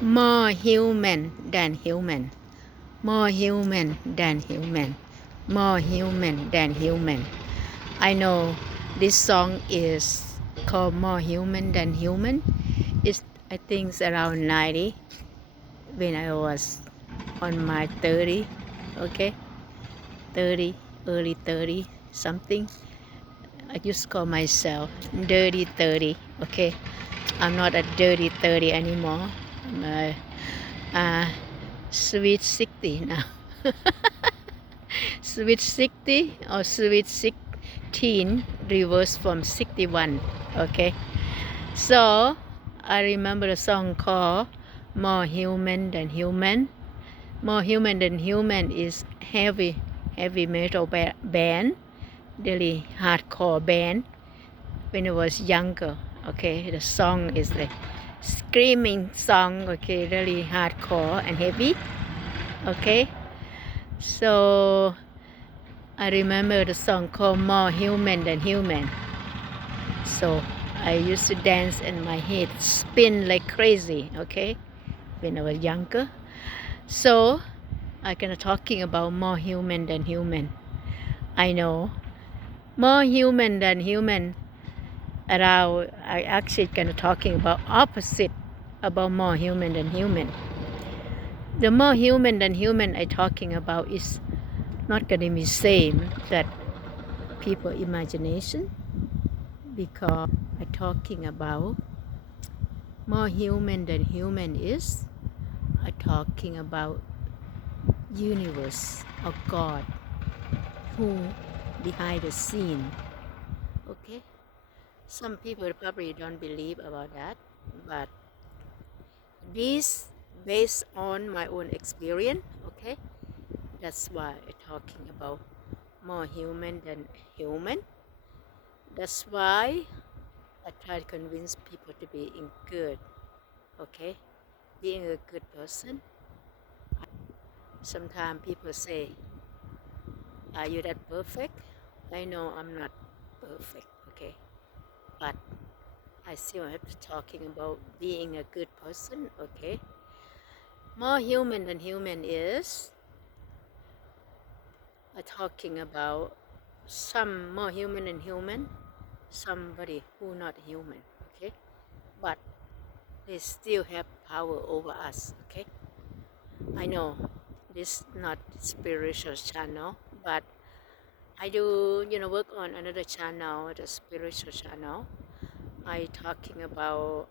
More human than human. More human than human. More human than human. I know this song is called More Human Than Human. It's I think it's around 90 when I was on my 30, okay? 30, early 30 something. I just call myself dirty 30, okay? I'm not a dirty 30 anymore. I'm a sweet 60 now. Sweet 60 or sweet 16 reverse from 61, okay? So I remember a song called More Human Than Human. More Human Than Human is heavy metal band, really hardcore band when I was younger. Okay, the song is the screaming song, okay, really hardcore and heavy. Okay, so I remember the song called More Human Than Human. So I used to dance and my head spin like crazy, okay, when I was younger. So I kind of talking about more human than human. I know more human than human. Around I actually kind of talking about opposite about more human than human. The more human than human I talking about is not gonna be same that people imagination because I talking about more human than human is I talking about universe or God who behind the scene. Okay, some people probably don't believe about that, but this based on my own experience. Okay, that's why I'm talking about more human than human. That's why I try to convince people to be in good. Okay, being a good person. Sometimes people say, are you that perfect? I know I'm not perfect, okay, but I still have to talking about being a good person, okay. More human than human is talking about some more human than human, somebody who not human, okay, but they still have power over us, okay. I know this not spiritual channel, but I do work on another channel, the spiritual channel. I talking about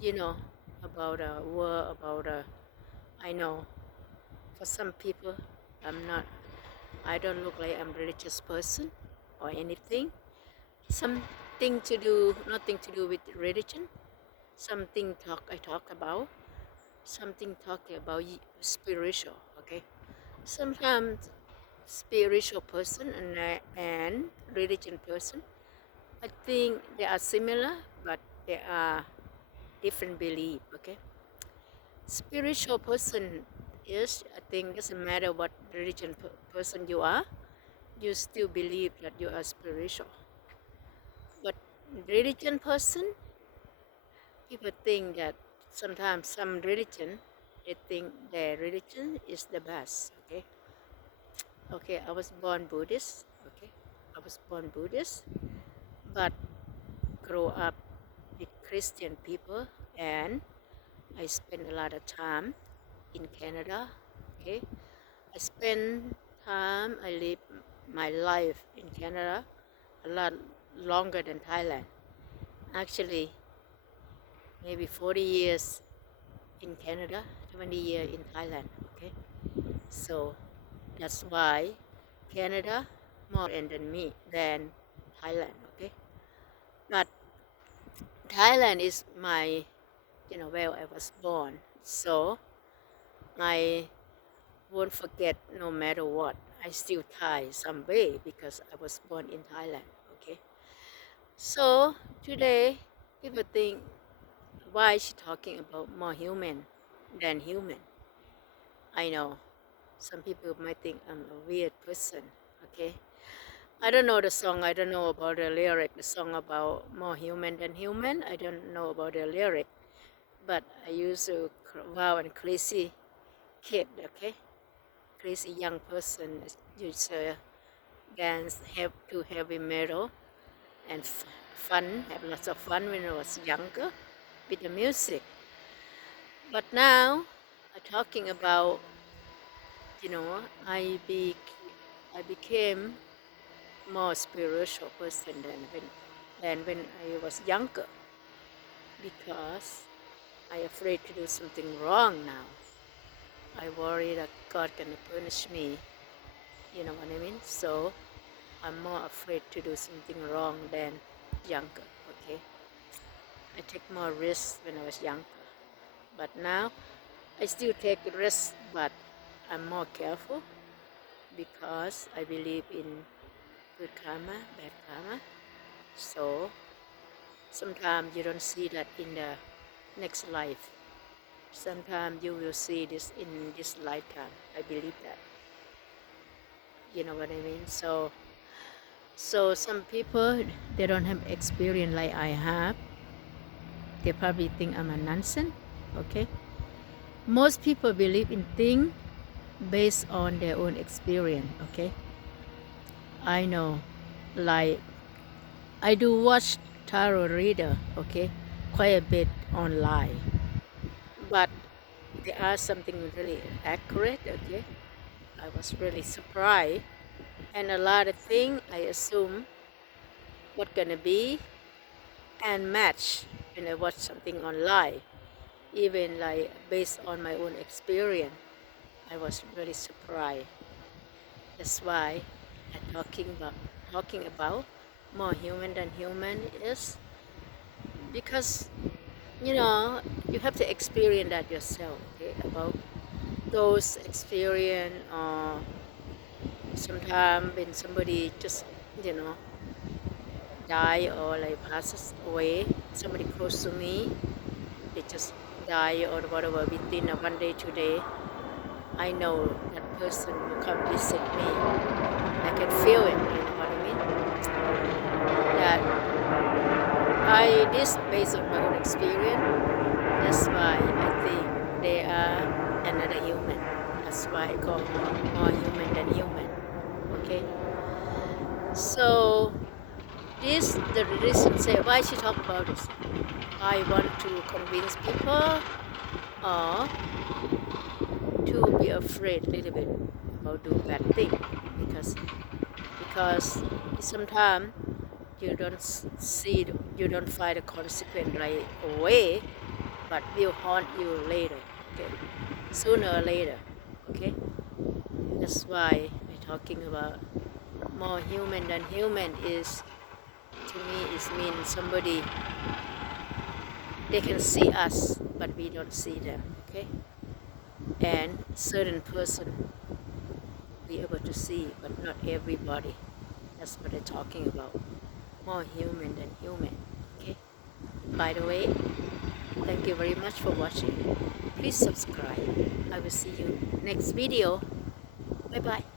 you know about a word about a I know for some people I'm not I don't look like I'm a religious person or anything. Something to do nothing to do with religion. Something I talk about. Something talking about spiritual. Okay. Sometimes spiritual person and religion person. I think they are similar, but they are different belief. Okay. Spiritual person is I think doesn't matter what religion person you are, you still believe that you are spiritual. But religion person, people think that sometimes some religion, they think their religion is the best. Okay. Okay, I was born Buddhist. Okay. I was born Buddhist, but grow up with Christian people and I spent a lot of time in Canada. Okay. I spend time, I live my life in Canada a lot longer than Thailand. Actually, maybe 40 years in Canada, 20 years in Thailand. Okay, so that's why Canada more than me than Thailand. Okay, but Thailand is my, where I was born. So I won't forget no matter what. I still Thai some way because I was born in Thailand. Okay, so today people think why is she talking about more human than human? I know some people might think I'm a weird person. Okay, I don't know the song. I don't know about the lyric. The song about more human than human. I don't know about the lyric, but I used to wow and crazy kid, okay? Crazy young person used to dance to heavy metal and fun, have lots of fun when I was younger with the music. But now, talking about, you know, I became more spiritual person than when I was younger because I afraid to do something wrong now. I worry that God gonna punish me. You know what I mean? So I'm more afraid to do something wrong than younger. Okay, I take more risks when I was younger, but now I still take risks, but I'm more careful because I believe in good karma, bad karma. So sometimes you don't see that in the next life. Sometimes you will see this in this lifetime. I believe that. You know what I mean? So some people, they don't have experience like I have. They probably think I'm a nonsense. Okay. Most people believe in things based on their own experience. Okay. I know, like I do watch tarot reader. Okay, quite a bit online, but there are something really accurate. Okay, I was really surprised, and a lot of things I assume what gonna be and match when I watch something online. Even like based on my own experience, I was really surprised. That's why I'm talking about more human than human is because you have to experience that yourself. Okay, about those experience or sometimes when somebody just you know die or like passes away, somebody close to me, they just die or whatever within a 1 day, 2 day, I know that person will come visit me. I can feel it, you know what I mean? That this based on my own experience. That's why I think they are another human. That's why I call more human than human. Okay. So this the reason say why she talk about this. I want to convince people or to be afraid a little bit about do bad thing because sometimes you don't you don't find the consequence right away, but will haunt you later. Okay, sooner or later. Okay, that's why we're talking about more human than human is to me is mean somebody they can see us but we don't see them. Okay, and certain person be able to see but not everybody. That's what I'm talking about. More human than human. Okay. By the way, thank you very much for watching. Please subscribe. I will see you next video. Bye bye.